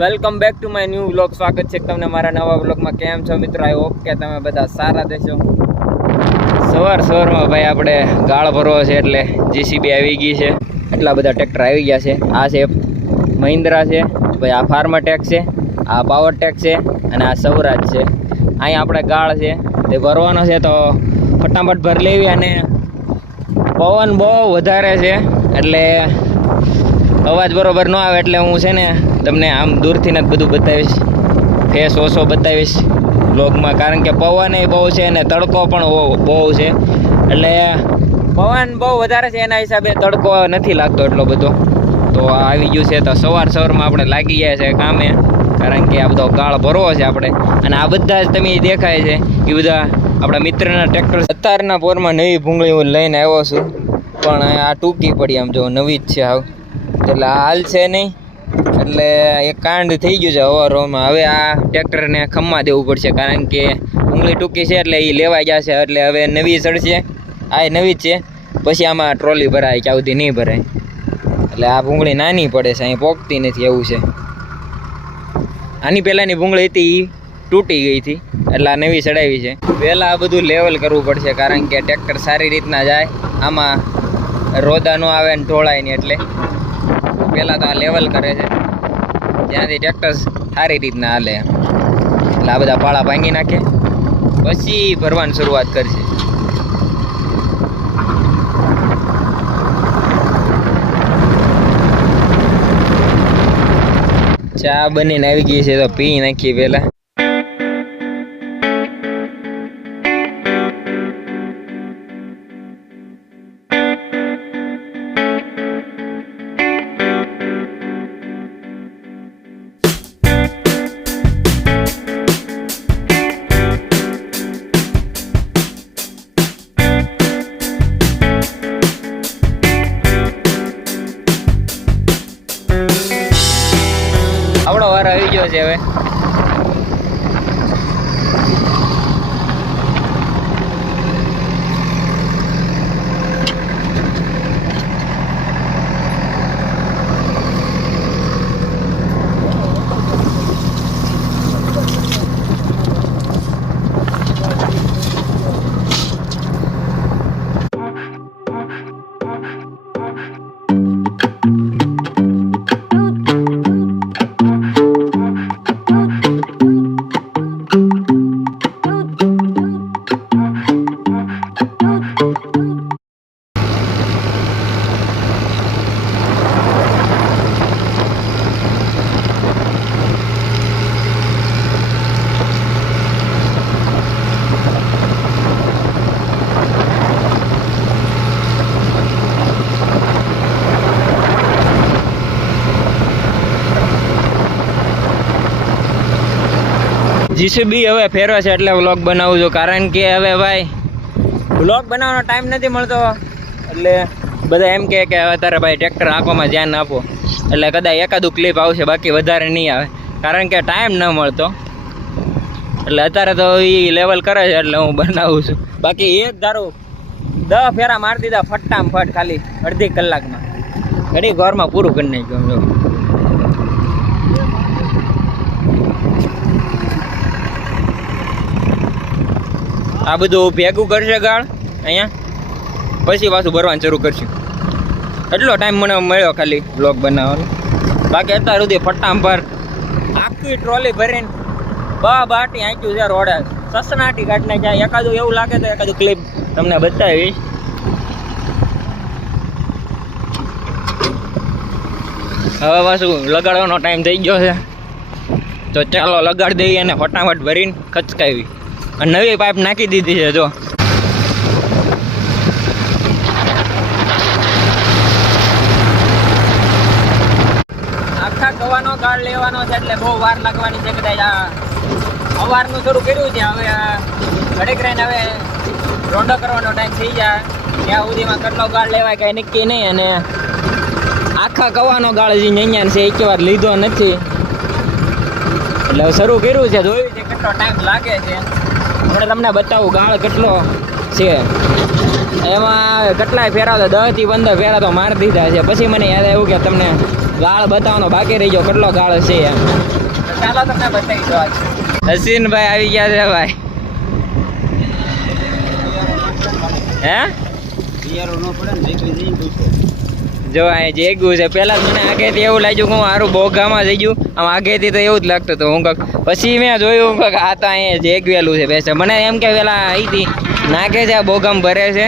Welcome back to my new vlog. સ્વાગત છે તમને મારા નવા વ્લોગમાં. કેમ છો મિત્રો? આઈ હોપ કે તમે બધા સારા દેશો. સવારમાં ભાઈ આપણે ગાળ ભરવો છે એટલે જીસીબી આવી ગઈ છે. એટલા બધા ટ્રેક્ટર આવી ગયા છે. આ છે મહિન્દ્રા છે, ભાઈ આ ફાર્માટેક છે, આ પાવરટેક છે અને આ સૌરાજ છે. અહીંયા આપણે ગાળ છે તે ભરવાનો છે, તો ફટાફટ ભરી લેવી. અને પવન બહુ વધારે છે એટલે અવાજ બરોબર ન આવે એટલે હું છે ને તમને આમ દૂરથી જ બધું બતાવીશ, ફેસ ઓછો બતાવીશ બ્લોગમાં, કારણ કે પવન એ બહુ છે અને તડકો પણ બહુ છે. એટલે પવન બહુ વધારે છે એના હિસાબે તડકો નથી લાગતો એટલો બધો. તો આવી ગયું છે, તો સવારમાં આપણે લાગી ગયા છે કામે, કારણ કે આ બધો ગાળ ભરવો છે આપણે. અને આ બધા જ તમે દેખાય છે એ બધા આપણા મિત્રના ટ્રેક્ટર. અત્યારના પોરમાં નવી ભૂંગળી હું લઈને આવ્યો છું, પણ આ ટૂંકી પડી, આમ જો નવી જ છે હાવ, એટલે હાલ છે નહીં. એટલે એક કાંડ થઈ ગયું છે હવારોમાં. હવે આ ટ્રેક્ટરને ખમ્મા દેવું પડશે, કારણ કે ભૂંગળી ટૂંકી છે એટલે એ લેવાઈ જશે. એટલે હવે નવી ચડશે, આ નવી જ છે, પછી આમાં ટ્રોલી ભરાય કે આવતી નહીં ભરાય. એટલે આ ભૂંગળી નાની પડે છે, અહીં પોકતી નથી એવું છે. આની પહેલાંની ભૂંગળી હતી એ તૂટી ગઈ હતી, એટલે આ નવી ચડાવી છે. પહેલાં આ બધું લેવલ કરવું પડશે, કારણ કે ટ્રેક્ટર સારી રીતના જાય, આમાં રોદા ન આવે ને ઢોળાય નહીં. એટલે પહેલાં તો આ લેવલ કરે છે, ત્યાંથી ટ્રેક્ટર સારી રીતના હાલે. એટલે આ બધા પાળા ભાંગી નાખે પછી ભરવાની શરૂઆત કરશે. ચા બનીને આવી ગઈ છે, તો પી નાખીએ પહેલાં. આપણો વાર આવી ગયો છે હવે. જીસીબી હવે ફેરવે છે એટલે વ્લોગ બનાવું છું, કારણ કે હવે ભાઈ વ્લોગ બનાવવાનો ટાઈમ નથી મળતો. એટલે બધા એમ કહે કે અત્યારે ભાઈ ટ્રેક્ટર આંખોમાં ધ્યાન આપો, એટલે કદાચ એકાદું ક્લિપ આવશે, બાકી વધારે નહીં આવે, કારણ કે ટાઈમ ન મળતો. એટલે અત્યારે તો એ લેવલ કરે છે એટલે હું બનાવું છું. બાકી એક ધારું 10 ફેરા મારી દીધા ફટામ ફટ, ખાલી અડધી કલાકમાં ઘડી ઘરમાં પૂરું કરી નાખ્યું. આ બધું ભેગું કરશે ગાળ અહીંયા, પછી પાછું ભરવાનું શરૂ કરશું. એટલો ટાઈમ મને મળ્યો ખાલી બ્લોગ બનાવવાનો. બાકી અત્યાર સુધી ફટાફટ આખી ટ્રોલી ભરીને બાટી આંચ્યું છે રોડે, સસનાટી કાઢી નાખ્યા. એકાદું એવું લાગે તો એકાદું ક્લિપ તમને બતાવીશ. હવે પાછું લગાડવાનો ટાઈમ થઈ ગયો છે, તો ચાલો લગાડી દઈએ અને ફટાફટ ભરીને ખચકાવી. અને નવી પાઇપ નાખી દીધી છે જો. આખા ગવાનો ગાળ લેવાનો છે એટલે બહુ વાર લાગવાની છે. કદાચ આ સવારનું શરૂ કર્યું છે, હવે ઘડીક રહીને હવે રોંડો કરવાનો ટાઈમ થઈ જાય, ત્યાં સુધીમાં કેટલો ગાળ લેવાય કાંઈ નક્કી નહીં. અને આખા કવાનો ગાળ જે અહીંયા છે એક વાર લીધો નથી, એટલે શરૂ કર્યું છે, જોયું છે કેટલો ટાઈમ લાગે છે. આપણે તમને બતાવું ગાળ કેટલો છે. એમાં કેટલાય ફેરા તો 10 થી 15 ફેરા તો મારી દીધા છે. પછી મને યાદ આવ્યું કે તમને ગાળ બતાવવાનો બાકી રહી ગયો, કેટલો ગાળ છે એમ. ચાલો તમને બતાવી દો. હસીનભાઈ આવી ગયા છે ભાઈ. હે જો અહીં જેગું છે. પેલા મને આગેથી એવું લાગ્યું કે હું સારું બોગામાં જઈ ગયું. આમ આગેથી તો એવું જ લાગતું હતું. હું કંઈક પછી મેં જોયું કે આ તો અહીંયા જેગવેલું છે બેસે. મને એમ કે પેલા અહીંથી નાખે છે, આ બોગામ ભરે છે,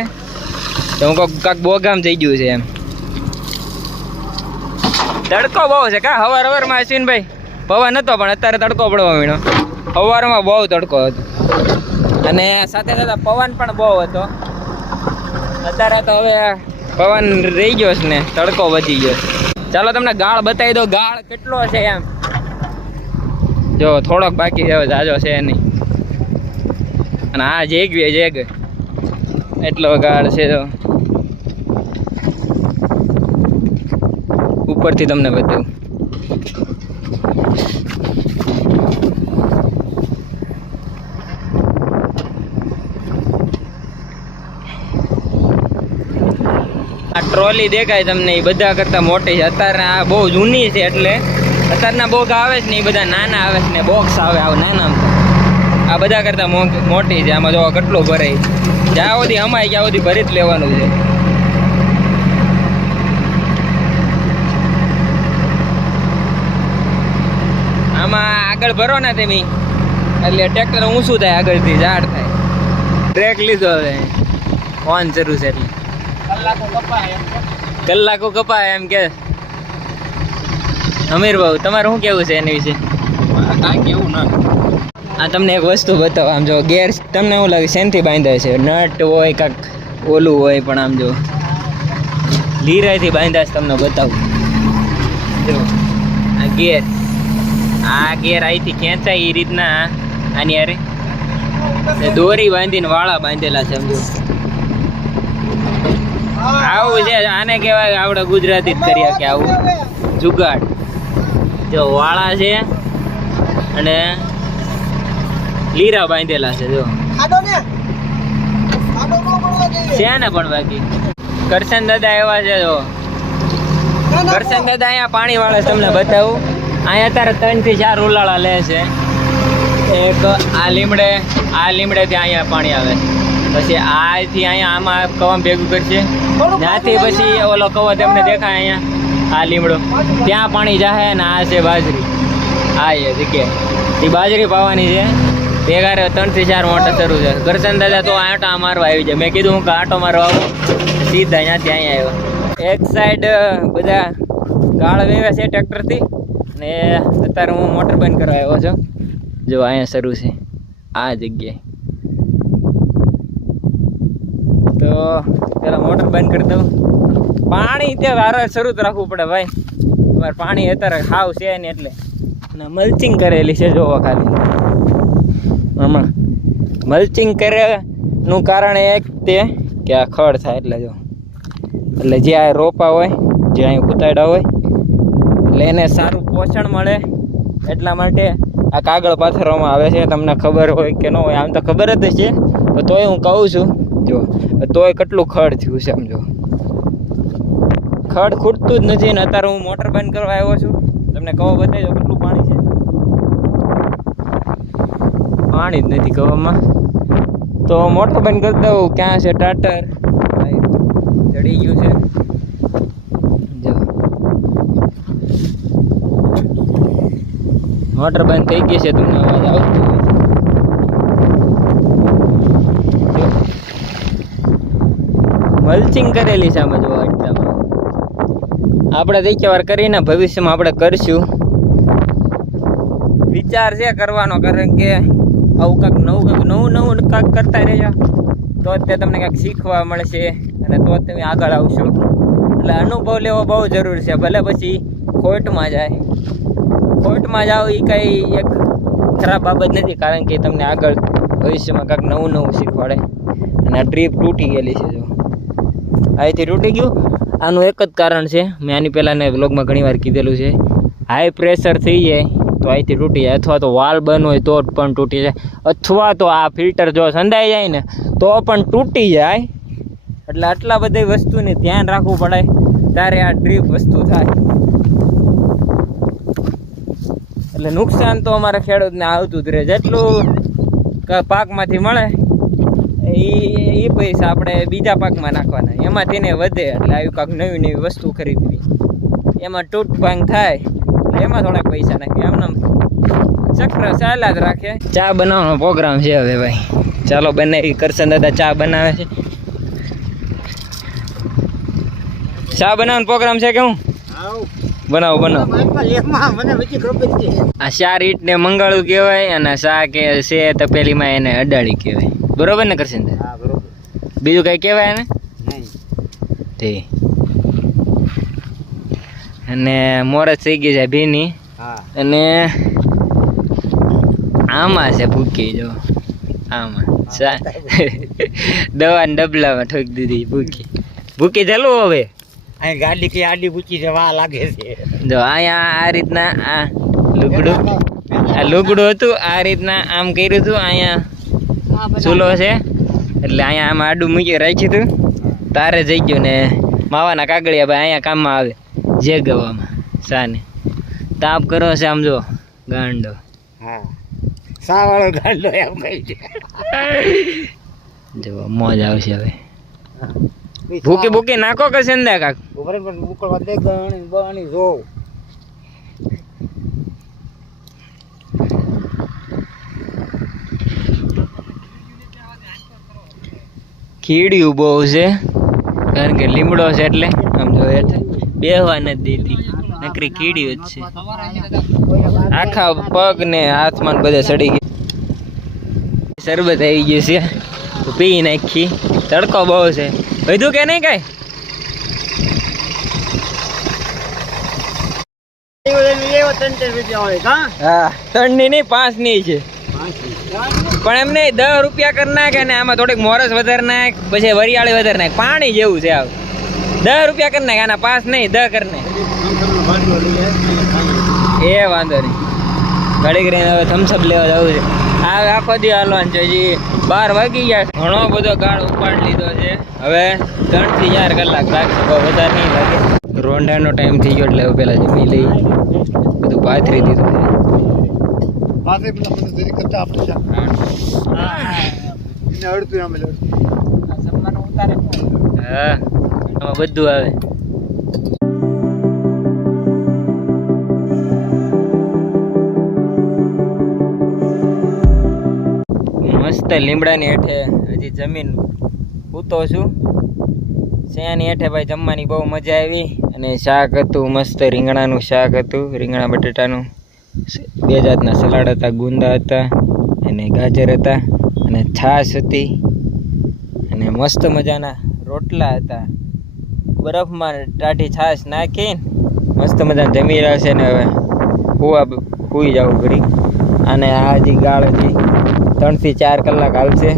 તો હું કાંક બોગામ થઈ ગયું છે એમ. તડકો બહુ છે કા હવારમાં અશ્વિનભાઈ? પવન હતો પણ અત્યારે તડકો પડવા માંડ્યો. સવારમાં બહુ તડકો હતો અને સાથે સાથે પવન પણ બહુ હતો. અત્યારે તો હવે પવન રહી ગયો છે ને તડકો વધી ગયો. ચાલો તમને ગાળ બતાવી દો. ગાળ કેટલો છે એમ જો, થોડોક બાકી છે, જાજો છે નહીં. અને આ જેગ એટલો ગાળ છે. તો ઉપરથી તમને બતાવું. આ ટ્રોલી દેખાય તમને, એ બધા કરતા મોટી છે. અત્યારે આ બહુ જૂની છે એટલે અત્યારના બોગ આવે છે ને એ બધા નાના આવે છે ને બોક્સ આવે નાના. આ બધા કરતા મોટી છે. આમાં જોવા કેટલું ભરાય. જ્યાં સુધી હમાય ત્યાં સુધી ભરી જ લેવાનું છે. આમાં આગળ ભરો ને તમે એટલે ટ્રેક્ટર ઊંચું થાય, આગળથી ઝાડ થાય. બ્રેક લીધો હવે ઓન શરૂ છે એટલે કલાકો કપાય એમ કે. અમીર બાબુ તમારે શું કેવું છે એની વિશે? કાંઈ કેવું ના. આ તમને એક વસ્તુ બતાવો. આમ જો ગેર તમને એવું લાગે શેનથી બાંધાય છે? નટ હોય કાંક ઓલું હોય, પણ આમ જો લીરાયથી બાંધ્યા છે. તમને બતાવું જો આ ગેર અહીંથી ખેંચાય એ રીતના આની યારે દોરી બાંધીને વાળા બાંધેલા છે. સમજો આવું છે. આને કહેવાય આપણે ગુજરાતી જ કરીએ કે આવું જુગાડ. જો વાળા છે અને લીરા બાંધેલા છે. જો છે ને પણ બાકી કરશન દાદા એવા છે. જો કરશન દાદા અહીંયા પાણી વાળે તમને બતાવું. અહીંયા અત્યારે 3 થી 4 ઉલાળા લે છે. એક આ લીમડેથી અહીંયા પાણી આવે. પછી આથી અહીંયા આમાં કવમ ભેગું કરશે. ત્યાંથી પછી ઓલો કવો તમને દેખાય અહીંયા આ લીમડો, ત્યાં પાણી જાહે. ને આ છે બાજરી. આ એ જગ્યાએ એ બાજરી પાવાની છે. ભેગારે 3 થી 4 મોટર શરૂ છે. કરશન દાદા તો આંટા મારવા આવી જાય. મેં કીધું હું કે આંટો મારવા આવું, સીધા ત્યાંથી અહીંયા આવ્યો. એક સાઈડ બધા ગાળ વેવે છે ટ્રેક્ટરથી ને અત્યારે હું મોટર બંધ કરવા આવ્યો છું. જો અહીંયા શરૂ છે આ જગ્યાએ. તો પેલા મોટર બંધ કરી દઉં. પાણી ત્યાં વારે શરૂ જ રાખવું પડે ભાઈ. તમારે પાણી અત્યારે હાવ છે ને એટલે. અને મલ્ચિંગ કરેલી છે જોવો ખાલી. હમણાં મલ્ચિંગ કરેનું કારણ એક તે કે આ ખડ થાય એટલે જો, એટલે જે આ રોપા હોય, જે અહીં કૂતાડા હોય, એટલે એને સારું પોષણ મળે એટલા માટે આ કાગળ પાથરવામાં આવે છે. તમને ખબર હોય કે ન હોય, આમ તો ખબર જ છે, પણ તોય હું કહું છું. જો તોય કેટલું ખડ થયું છે. સમજો ખડ ખૂટતું જ નથી. ને અત્યારે હું મોટર બંધ કરવા આવ્યો છું. તમને કહો બતાવી દો કેટલું પાણી છે. પાણી જ નથી કવામાં. તો મોટર બંધ કરી દઉં. ક્યાં છે ટાટર? ચડી ગયું છે. જો મોટર બંધ થઈ ગઈ છે. તમને અવાજ આવતો મલ્ચિંગ કરેલી છે આમાં. જો એટલામાં આપણે દેખ્યા કરીને ભવિષ્યમાં આપણે કરશું. વિચાર છે કરવાનો, કારણ કે આવું કાંઈક નવું કાંઈક કરતા રહેજો તો જ તે તમને કાંઈક શીખવા મળશે અને તો જ તમે આગળ આવશો. એટલે અનુભવ લેવો બહુ જરૂરી છે. ભલે પછી ખોટમાં જાઓ એ કાંઈ એક ખરાબ બાબત નથી, કારણ કે તમને આગળ ભવિષ્યમાં કાંઈક નવું શીખવાડે. અને આ ટ્રીપ તૂટી ગયેલી છે. જો અહીંથી તૂટી ગયું. આનું એક જ કારણ છે, મેં આની પહેલાંને બ્લોગમાં ઘણી વાર કીધેલું છે. હાઈ પ્રેશર થઈ જાય તો અહીંથી તૂટી જાય, અથવા તો વાલ બંધ હોય તો પણ તૂટી જાય, અથવા તો આ ફિલ્ટર જો સંધાઈ જાય ને તો પણ તૂટી જાય. એટલે આટલા બધી વસ્તુને ધ્યાન રાખવું પડે ત્યારે આ ડ્રીપ વસ્તુ થાય. એટલે નુકસાન તો અમારે ખેડૂતને આવતું જ રહે. જેટલું પાકમાંથી મળે એ પૈસા આપણે બીજા પાકમાં નાખવાના, એમાંથી ને વધે એટલે આવી કાંઈક નવી નવી વસ્તુ ખરીદવી. એમાં તૂટ ભાંગ થાય એમાં થોડાક પૈસા નાખીએ. એમને ચક્ર ચાલ્યા જ રાખે. ચા બનાવવાનો પ્રોગ્રામ છે હવે ભાઈ. ચાલો બનાવી. કરશન દાદા ચા બનાવે છે. ચા બનાવવાનો પ્રોગ્રામ છે કે હું બનાવો બનાવો. આ 4 ઈંટ ને મંગાળું કહેવાય અને શા કે છે તપેલીમાં એને અડાળી કહેવાય. બરોબર ને કરશન દાદા? બીજું કઈ કહેવાય ને? તે અને મોરસ થઈ ગઈ છે ભીની. અને આમાં છે ભૂકી. જો આમાં દવાના ડબલામાં ઠોકી દીધી ભૂકી. ભૂકી ચાલુ હવે અહીં ગાડી કે આડી ભૂકી જવા લાગે છે. જો અહીંયા આ રીતના આ લુગડું હતું, આ રીતના આમ કર્યું હતું. અહીંયા ચૂલો છે એટલે અહીંયા આમાં આડું મૂકી રાખ્યું હતું. તારે જઈ ગયું ને માવાના કાગળિયા ભાઈ અહીંયા કામમાં આવે. જે ગવામાં સાને તાપ કરો છે આમ જો ગાંડો. હા સાવાળો ગાંડો એમ કહી જો મોજ આવશે હવે. ભૂકી ભૂકી નાખો કે સંદા કાક ઉકળવા દે ગણી બણી જો. કીડિયું બહુ છે કારણ કે લીમડો છે એટલે આમ જો બેહવા નથી દેતી. નકરી કીડિયું જ છે. આખા પગ ને હાથમાં બધે સડી ગઈ. શરબત આવી ગયું છે પી નાખી. તડકો બહુ છે. વધુ કે નહીં કઈ? હા 3 ની નહીં 5 ની છે. પણ એમ નહીં 10 રૂપિયા કરી નાખે ને આમાં થોડીક મોરસ વધારે નાખ, પછી વરિયાળી વધારે નાખ. પાણી જેવું છે. 10 રૂપિયા કરી નાખ. આના 5 નહીં 10 કરી નાખ. એ વાંધો નહીં. ઘડી કરીને હવે થમ્સઅપ લેવા જવું છે. આ આખો દી હાલવાનું છે. હજી 12 વાગી ગયા. ઘણો બધો ગાળ ઉપાડી લીધો છે. હવે 3 થી 4 કલાક લાગશે. બહુ વધારે નહીં લાગે. રોંઢાનો ટાઈમ થઈ ગયો એટલે પેલા જમી લઈ બધું પાથરી દીધું. હા આમાં બધું આવે. મસ્ત લીમડાની હેઠે હજી જમીન સૂતો છું. શેની હેઠે ભાઈ જમવાની બહુ મજા આવી. અને શાક હતું મસ્ત. રીંગણાનું શાક હતું, રીંગણા બટેટાનું. 2 જાતના સલાડ હતા, ગુંદા હતા અને ગાજર હતા અને છાશ હતી અને મસ્ત મજાના રોટલા હતા. બરફમાં ટાઢી છાશ નાખીને મસ્ત મજાના જમી રહ્યા છે. ને હવે સૂઈ જાવ ઘડી. અને આ હજી ગાળ હજી 3 થી 4 કલાક હાલશે.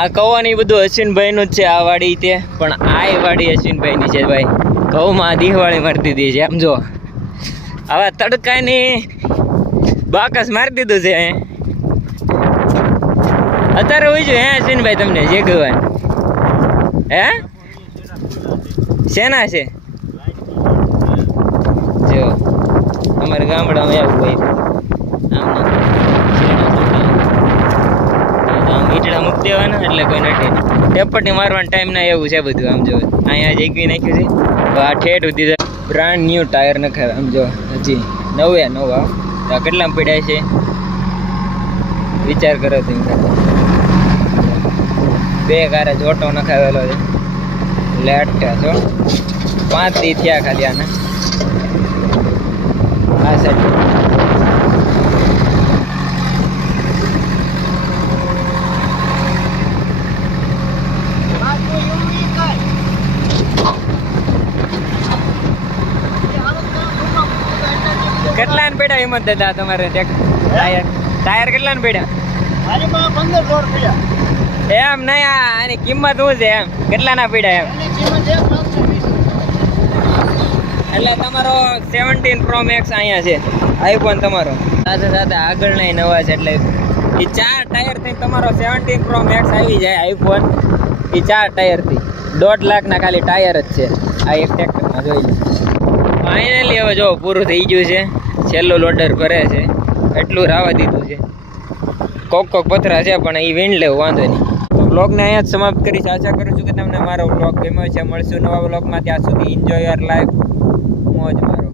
આ કવાની બધું અશ્વિનભાઈનું જ છે. આ વાડી તે પણ આ વાડી અશ્વિનભાઈની છે ભાઈ. ઘઉંમાં દિવાળી મારી દીધી છે. આમ જો આવા તડકાની બાકસ મારી દીધું છે. અત્યારે હોય છે હે અશ્વિનભાઈ તમને જે ગવાન હે શેના છે? જો અમારે ગામડામાં એવું હોય. આમ ઈટડા મૂકી દેવાના એટલે કોઈ નથી. ટેપટી મારવાનો ટાઈમ ના એવું છે બધું. આમ જો અહીંયા જઈ નાખ્યું છે. આ ઠેઠ સુધી બ્રાન્ડ ન્યૂ ટાયર નખાવે. આમ જો હજી નવા તો કેટલામાં પડ્યા છે વિચાર કરો તમે. 2 કારે જોટો નખાવેલો છે. લેટા છો 5 દી થયા ખાલી આને. આ સાઈડ કેટલાને પડ્યા હિંમત દાદા તમારે ટાયર કેટલાને પડ્યા? 1500 રૂપિયા. એમ નહીં આની કિંમત શું છે એમ કેટલાના પડ્યા એમ? એટલે તમારો 17 Pro Max અહીંયા છે આઈફોન તમારો. સાથે સાથે આગળ નહીં નવા છે એટલે એ 4 ટાયરથી તમારો 17 Pro Max આવી જાય આઈફોન. એ 4 ટાયરથી 1.5 લાખના ખાલી ટાયર જ છે આ એક ટ્રેક્ટર. આ જોઈ લો ફાઇનલી હવે જો પૂરું થઈ ગયું છે છેલ્લું લોડર ભરે છે એટલું રાવા દીધું છે કોક પથરા છે પણ એ વીણ લેવું વાંધો નહીં તો બ્લોગને અહીંયા જ સમાપ્ત કરીશ આશા કરું છું કે તમને મારો બ્લોગ ગમ્યો છે મળશું નવા બ્લોગમાં ત્યાં સુધી એન્જોય યોર લાઈફ મોજ મારો